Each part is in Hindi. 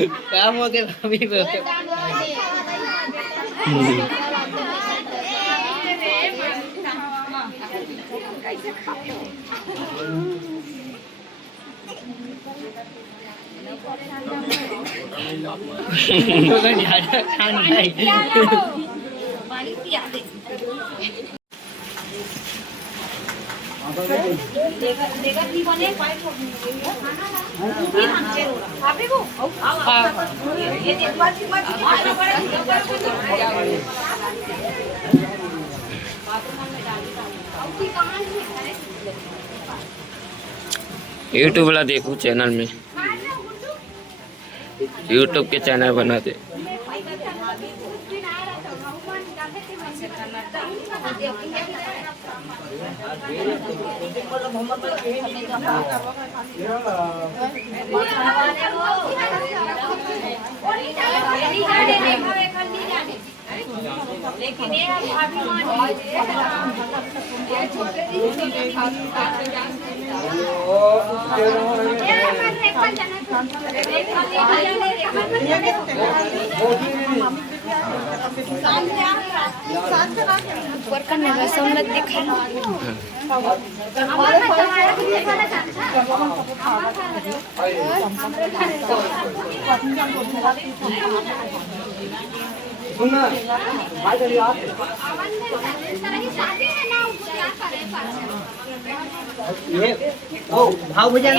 काम हो गया अभी तो। यूट्यूब वाला देखो चैनल में, यूट्यूब के चैनल बनाते। भाव भुजा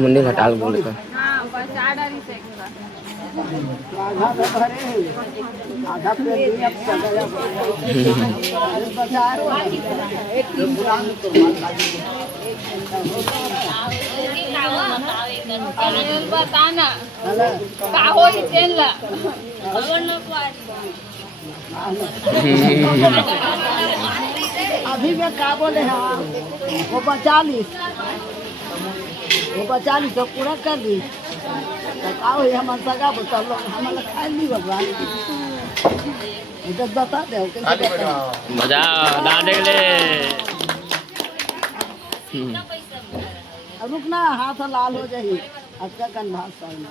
मुंडे घटाल बोल कर बताना का हो ला अभी मैं क्या बोले हाँ वो 45 तो पूरा कर दी तो का हो हमारे सगा बता लोग हमारा खाए नहीं भगवान इधर बता दे मजा डाले ले। रुकना हाथ लाल हो जाए अच्छा कन भात सामने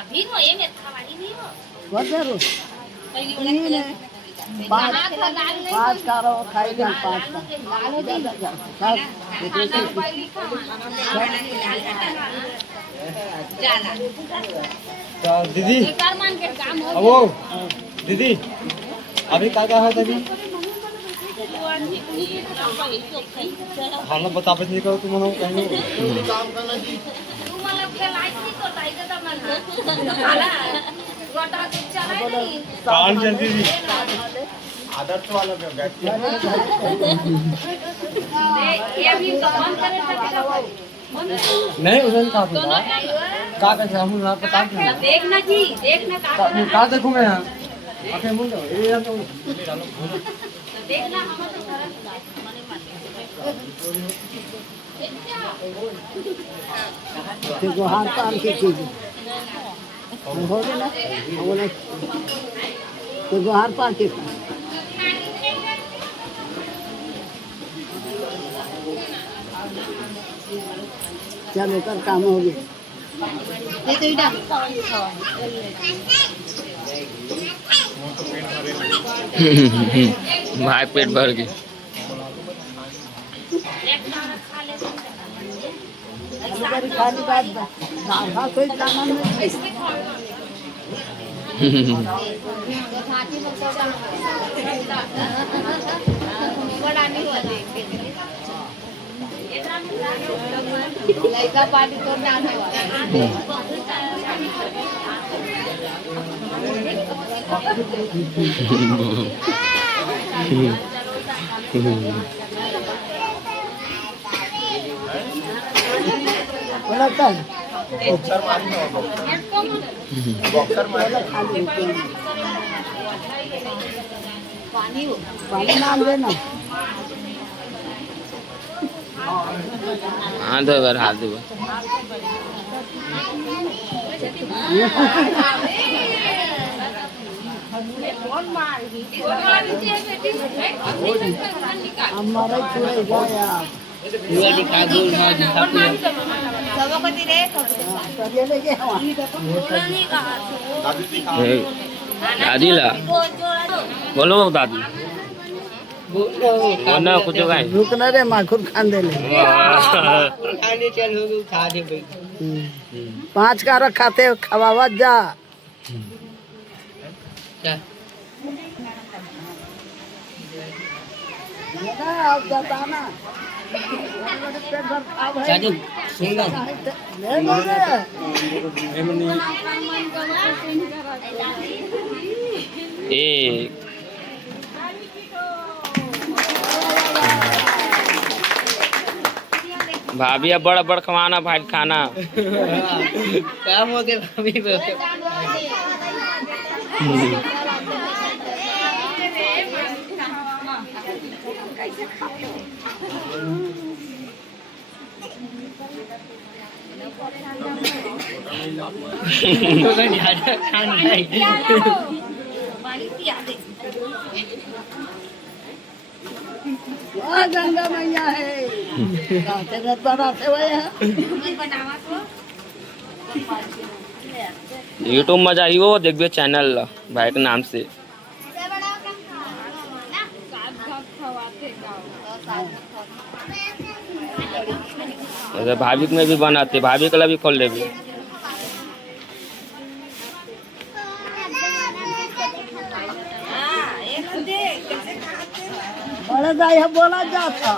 अभी नो ये में खवाई नहीं हो बहुत जरूर नहीं पाँच कारो खाई ले 5 का तो दीदी वो दीदी अभी क्या है तभी खाना बता नहीं करो तुम कहीं कान जल्दी दी आदत वाला नहीं उधर का कैसे हम ना पता देखना जी देखना का देखूं मैं यहाँ आके मुंडो ये हम तो देखना हम तो हाथ पान की चीज हो गया ना बोले तो गुहार पान के चलो कर काम हो गया भाई पेट भर गई। खाली बात कोई सामान नहीं लड़का पार्टी तो ना बड़ा कर पानी हो पानी नाम देना हाँ दो बार हाथ दो हमारा चूहे गया हुआ दिखा दो ना दिखा दो ये लेके हवा दादी ला बोलो दादी बोलना कुछ का है रुकना रे माखुर खान दे ले खाने चल हो खा दे भाई 5 का रखाते खवावत जा क्या ना अब जाता ना चाचू सुन ना एक भाभी अब बड़ा बड़ा खवाना भाई खाना काम हो गया भाभी गंगा मैया है यूट्यूब में जाइए वो देखिए चैनल भाई के नाम से भाभी में भी बनाते भाभी के लिए भी खोल ले भी बड़ा दाई बोला जाता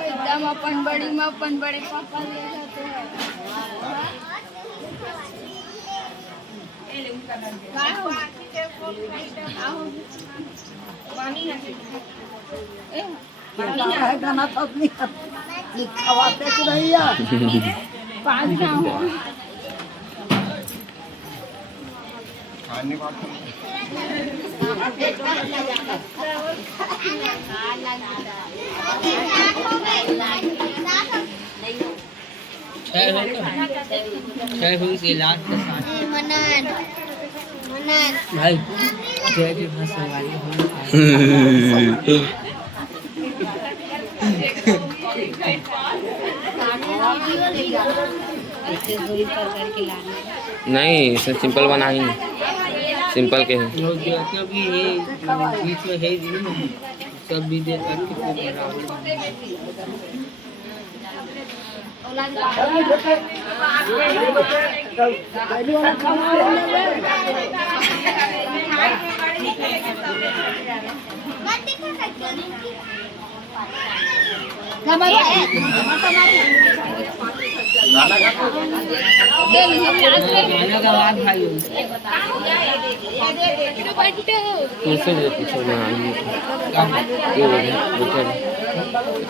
एकदम अपन बड़ी में अपन बड़े पापा ले जाते हैं गाना तो अपनी खवाते तो नहीं है 5 गाँव छह हुई से लाख भाई जय जी भाषा वाली नहीं सिंपल बना ही सिंपल के है भी है बीच में है सब भी दे गाना का बात भाई कुर्सी दे पीछे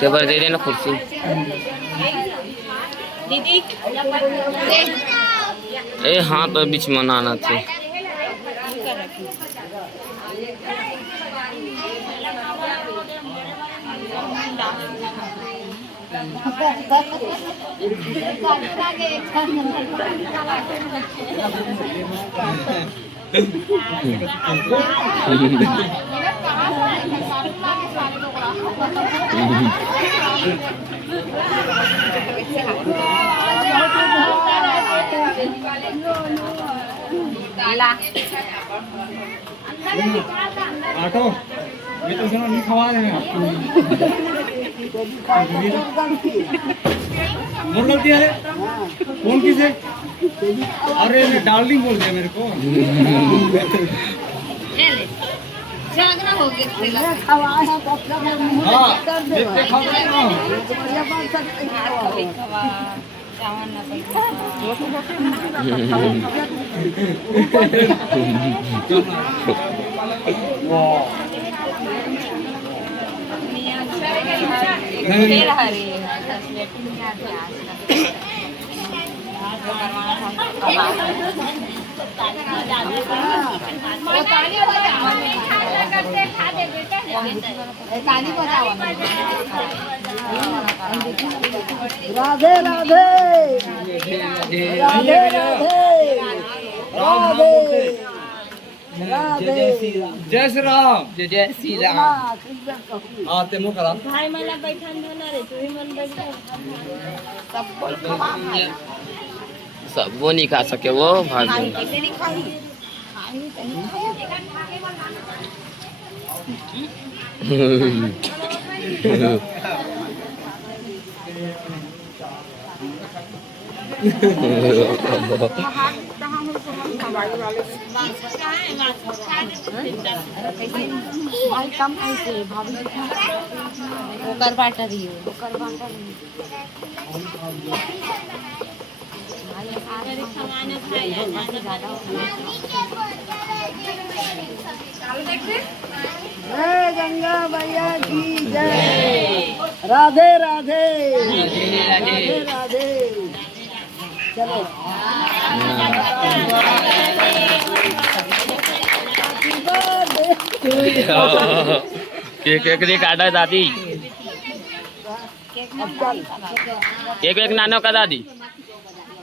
टेबल दे देना कुर्सी दीदी ए हाँ तो बीच में आना थे ऑटो ये तो सुनो नहीं खवा देंगे आपको बोल लगती है कौन किसे अरे मैं डार्लिंग बोल दिया मेरे को जागना हो गया हाँ देखते खाओ राधे राधे राधे राधे राधे जय श्री राम जय श्री राम हाँ ते मुख करा भाई मला बैठान देणार आहे तुम्ही मन बैठा सब वो नहीं खा सके वो भाग भाई कम ऐसे भाभी वो कर बांटा रही है वो कर बांटा रही जय गंगा मैया की जय राधे राधे राधे राधे चलो केक नहीं काटा दादी केक एक नानो का दादी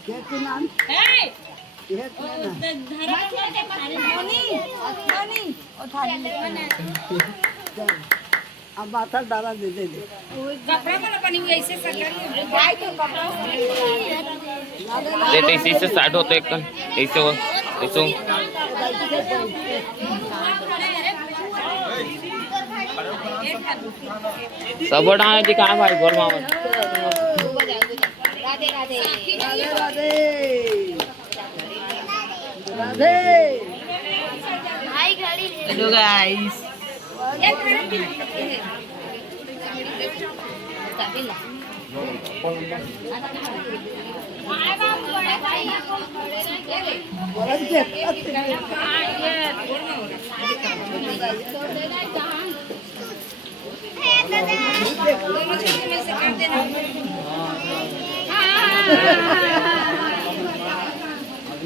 केक नाम केक अब माथा डाला दे दे ते इसी से स्टार्ट होते एक कन ऐसे हो ऐसे सब बड़ा है जी कहाँ भाई बोल मामा राधे राधे राधे राधे राधे भाई घड़ी हेलो गाइस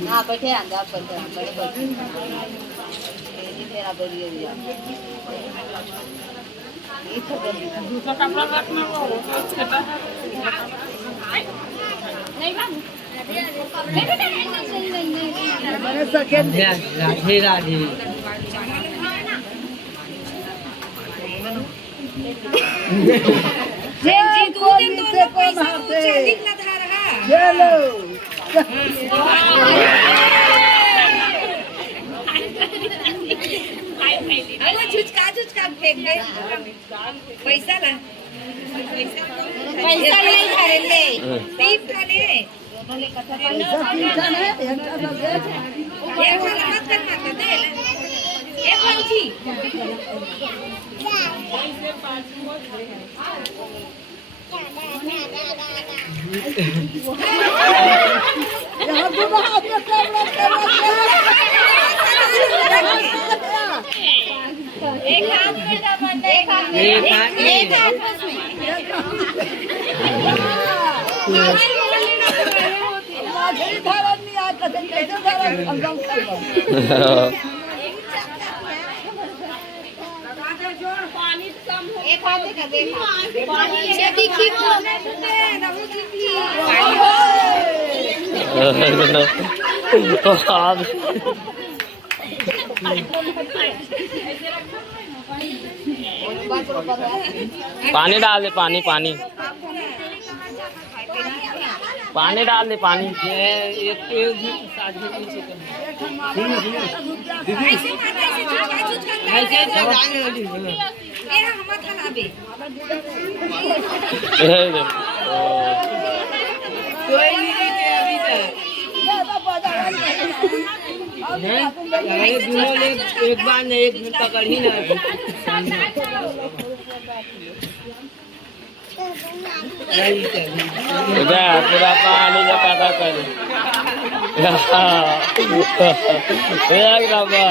हाँ बैठे अंदर पर बड़े बड़े तेरा बढ़िया दिया दूसरा कपड़ा रखना मैंने सेकंड राधे राधे कोहली से कौन हारते चलो झुचका फेंक दे पैसा ला पैसा नहीं खाले टीप खाले पैसा तीन है एक का दे एक वाला मत करना दे एक वाली यहाँ दोनों हाथ में कैमरा एक हाथ में दबा एक हाथ में एक हाथ आखिरी धारा नहीं आता कैसे धारा अंदर कर पानी कम हो एक हाथ का देखो पानी से दिखी वो नहु दिखी पानी डाल दे पानी पानी पानी डाल दे पानी एक एक बार ने एक मिनट पकड़ ही ना पूरा पानी का पता कर एक डब्बा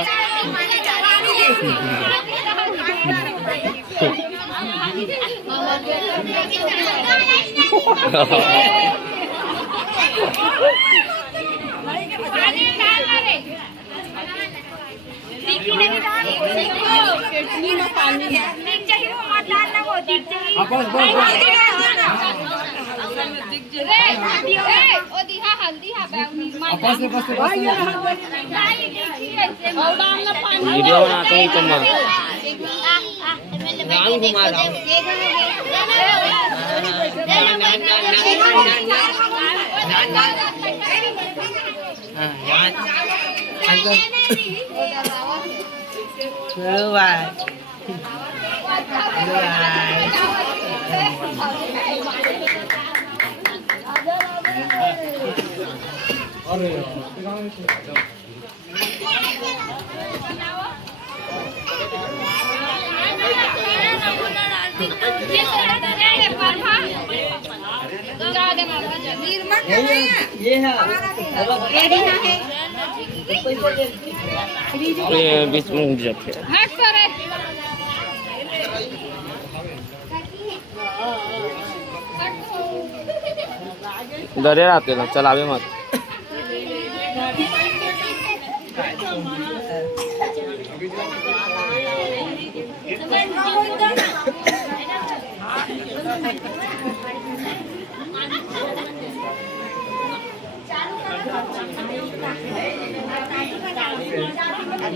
वीडियो बनाते हैं तुम राम घुमा रहा चलो भाई ये है बीच में घुस जाते हैं डरे रहते ना चलावे मत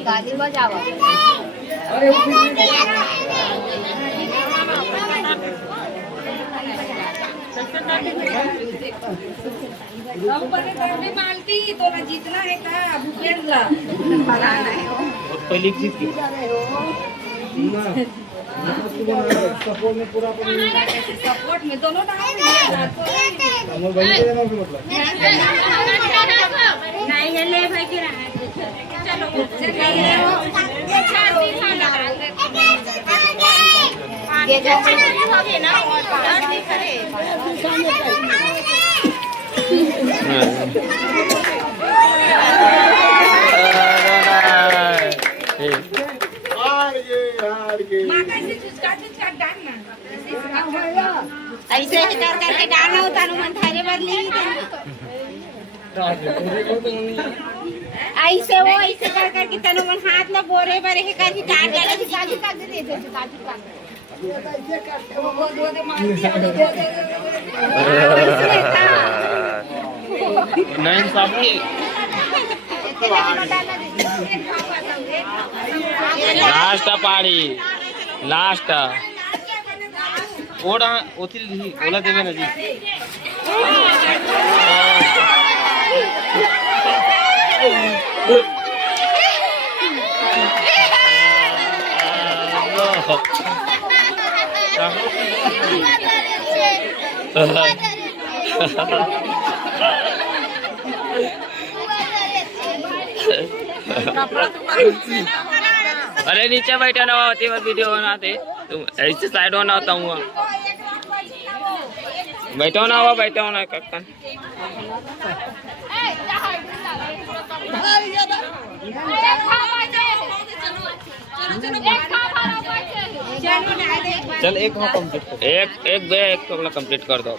गाली बजावा मालती तो ना जीतना है का भूपेंद्र पहली जीत सपोर्ट में पूरा सपोर्ट में दोनों डाल नहीं है ले भाई के चलो ऐसे ही कर करके डालना होता है मन थारे बदली ऐसे वो ऐसे कर करके तनु मन हाथ में बोरे बरे है करके काट डाले काजू काट दे दे काजू काट वो दे मार दिया नहीं साथी लास्ट पारी लास्ट ओड़ा ओतिल ही ओला देवे ना जी अरे नीचे बैठे ना होती वीडियो बनाते तुम ऐसे साइड होना होता हूँ बैठो ना हुआ बैठो ना कक्कन चल एक हो कंप्लीट एक बे एक तो कंप्लीट कर दो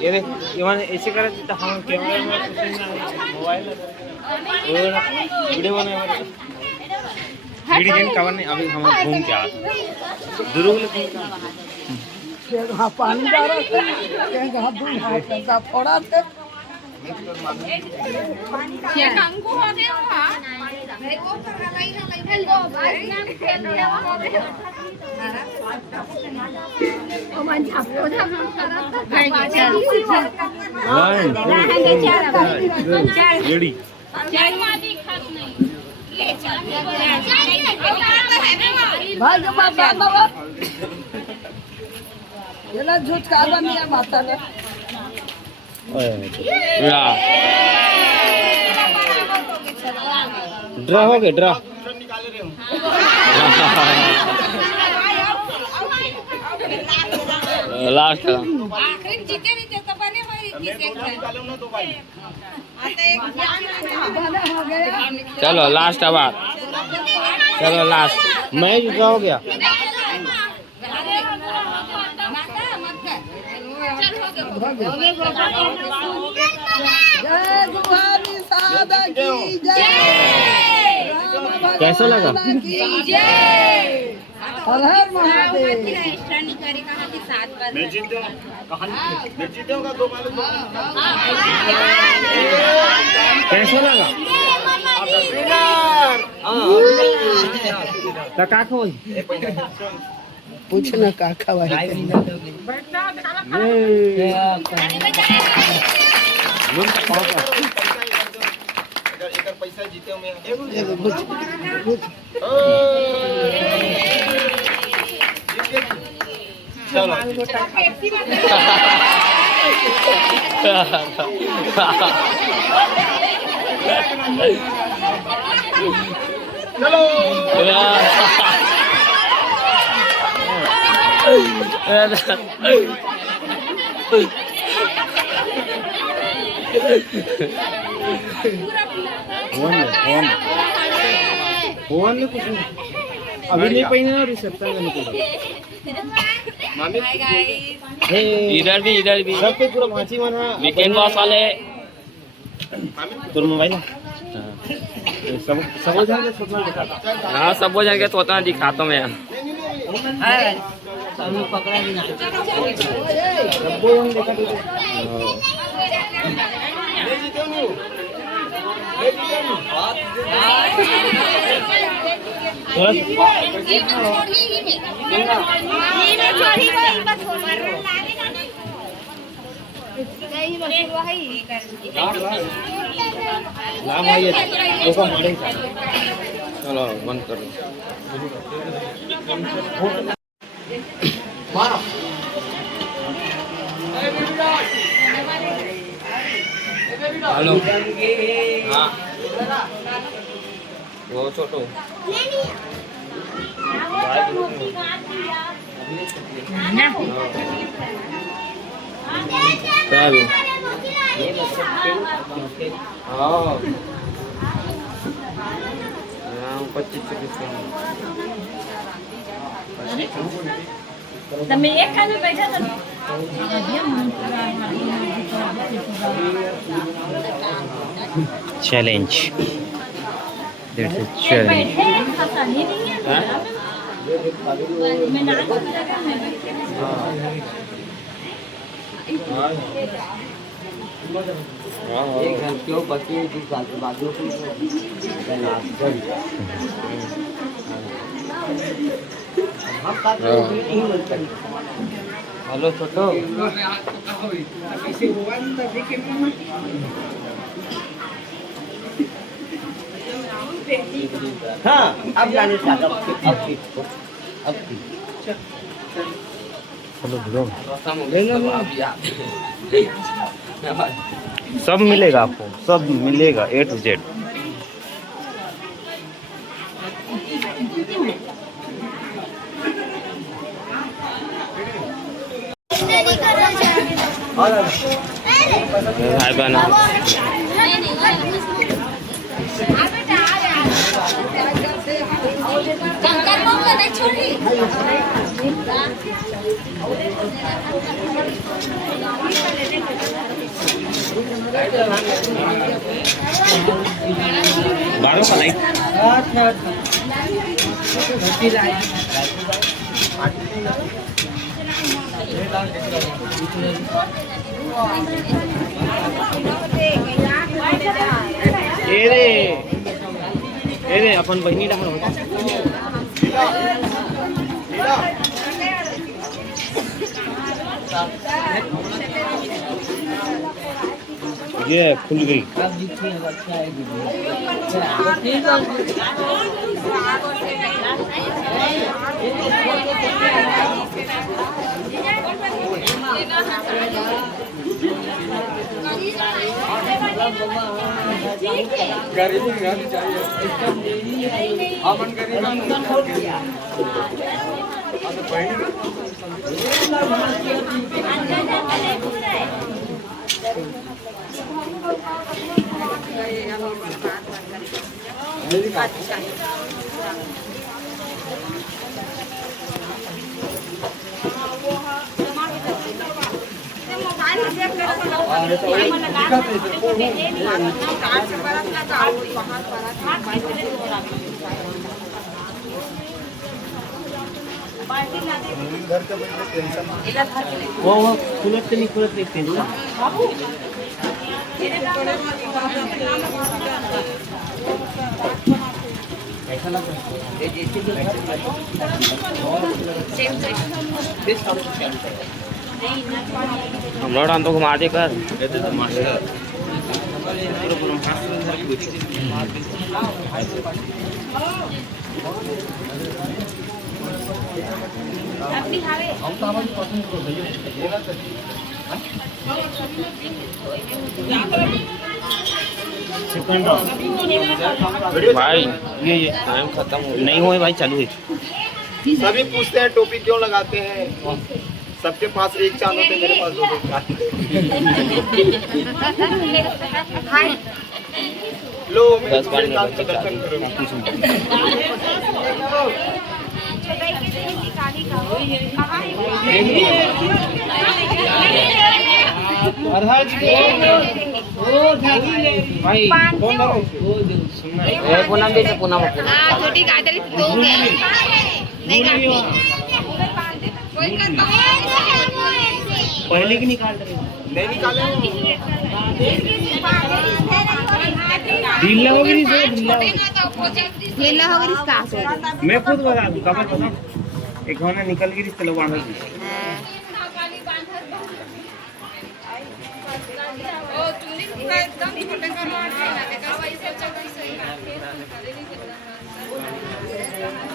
ये देख ये ऐसे करे तो हम कैमरा में कुछ नहीं मोबाइल वीडियो बने वीडियो गेम कवर नहीं अभी हम घूम के आ दुरुग हाँ पानी जा रहा है कहाँ दूर है फोड़ा थे ये कंगू हो गया हां मेरे को कर लाई हेलो भाई नाम खेल रहा ओ मन छापो था हम करा भाई चल रेडी चाय मादी खात नहीं ले चल भाई जो बाबा ये ना झूठ का नहीं है माता ने ड्रा हो गए ड्रा लास्ट आखिरी जीते नहीं थे तो बने भाई आता एक हो गया चलो लास्ट आवाज चलो लास्ट मैच ड्रा हो गया। जय गुहारी सादा की जय कैसा लगा? हर हर महादेव मैं जीत जाऊंगा कहानी मैं जीतूंगा 2 बार कैसा लगा? काका कोई पूछना काका भाई पैसा जीते मैं चलो फोन में कुछ नहीं अभी नहीं पहने ना रिसेप्शन में निकल इधर भी सब पे पूरा माची मना वीकेंड बॉस वाले तोर मोबाइल सब सब जगह छोटा दिखा हाँ सब जन के तोता दिखाता मैं सब लोग पकड़ा भी ना सब जगह देखा चलो बंद करो हेलो हाँ वो छोटो चलो हाँ 25 તમે એક ખાને બેઠા છો चैलेंज दैट्स अ चैलेंज बैठे खसानी नहीं है मैं ना को लगा मैं एक क्यों बच्चे की बाजू की हेलो छोटो हाँ अब जाने अब चलो ब्रो अब सब मिलेगा आपको सब मिलेगा A to Z भाई बना बारों का लाइट ए रे अपन बहिनी डाल ये खुल गई अब जीतने अच्छा आएगी गरीबी चाहिए अपन गरीब वो खुलत नहीं टेंशन ऐसा लग रहा हम लोग तो घुमा दे कर भाई ये टाइम खत्म नहीं हुए भाई चालू है। सभी पूछते हैं टोपी क्यों लगाते हैं, सबके पास एक चांद होते, मेरे पास दो चांद। लो 10 बार में दर्शन करो। भाई पूनम दे पूनम छोटी गाजर दो नहीं पहले की निकाल रहे नहीं निकाले ढीला होगी नहीं ढीला होगा इसका मैं खुद बता दूँ कब पता एक होना निकल गई चलो बांध दी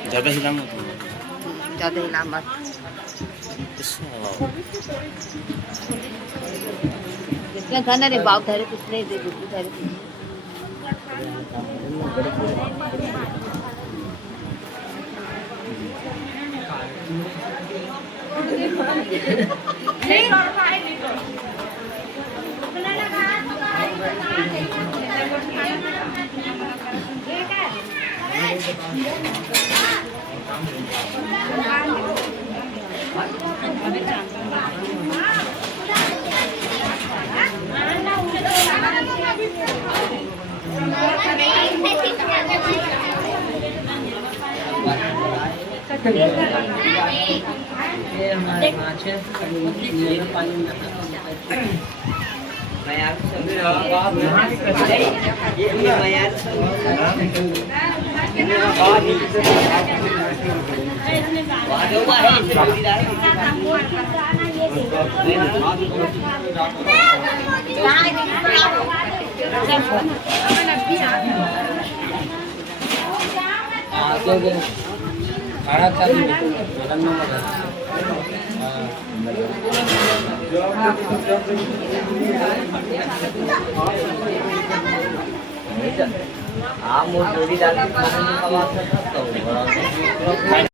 ज़्यादा हिला मत कितना खाना रे बाप धरे कुछ नहीं दे दूसरी धरे ये हमारे माछ है ये पानी में मयार मोटी डाल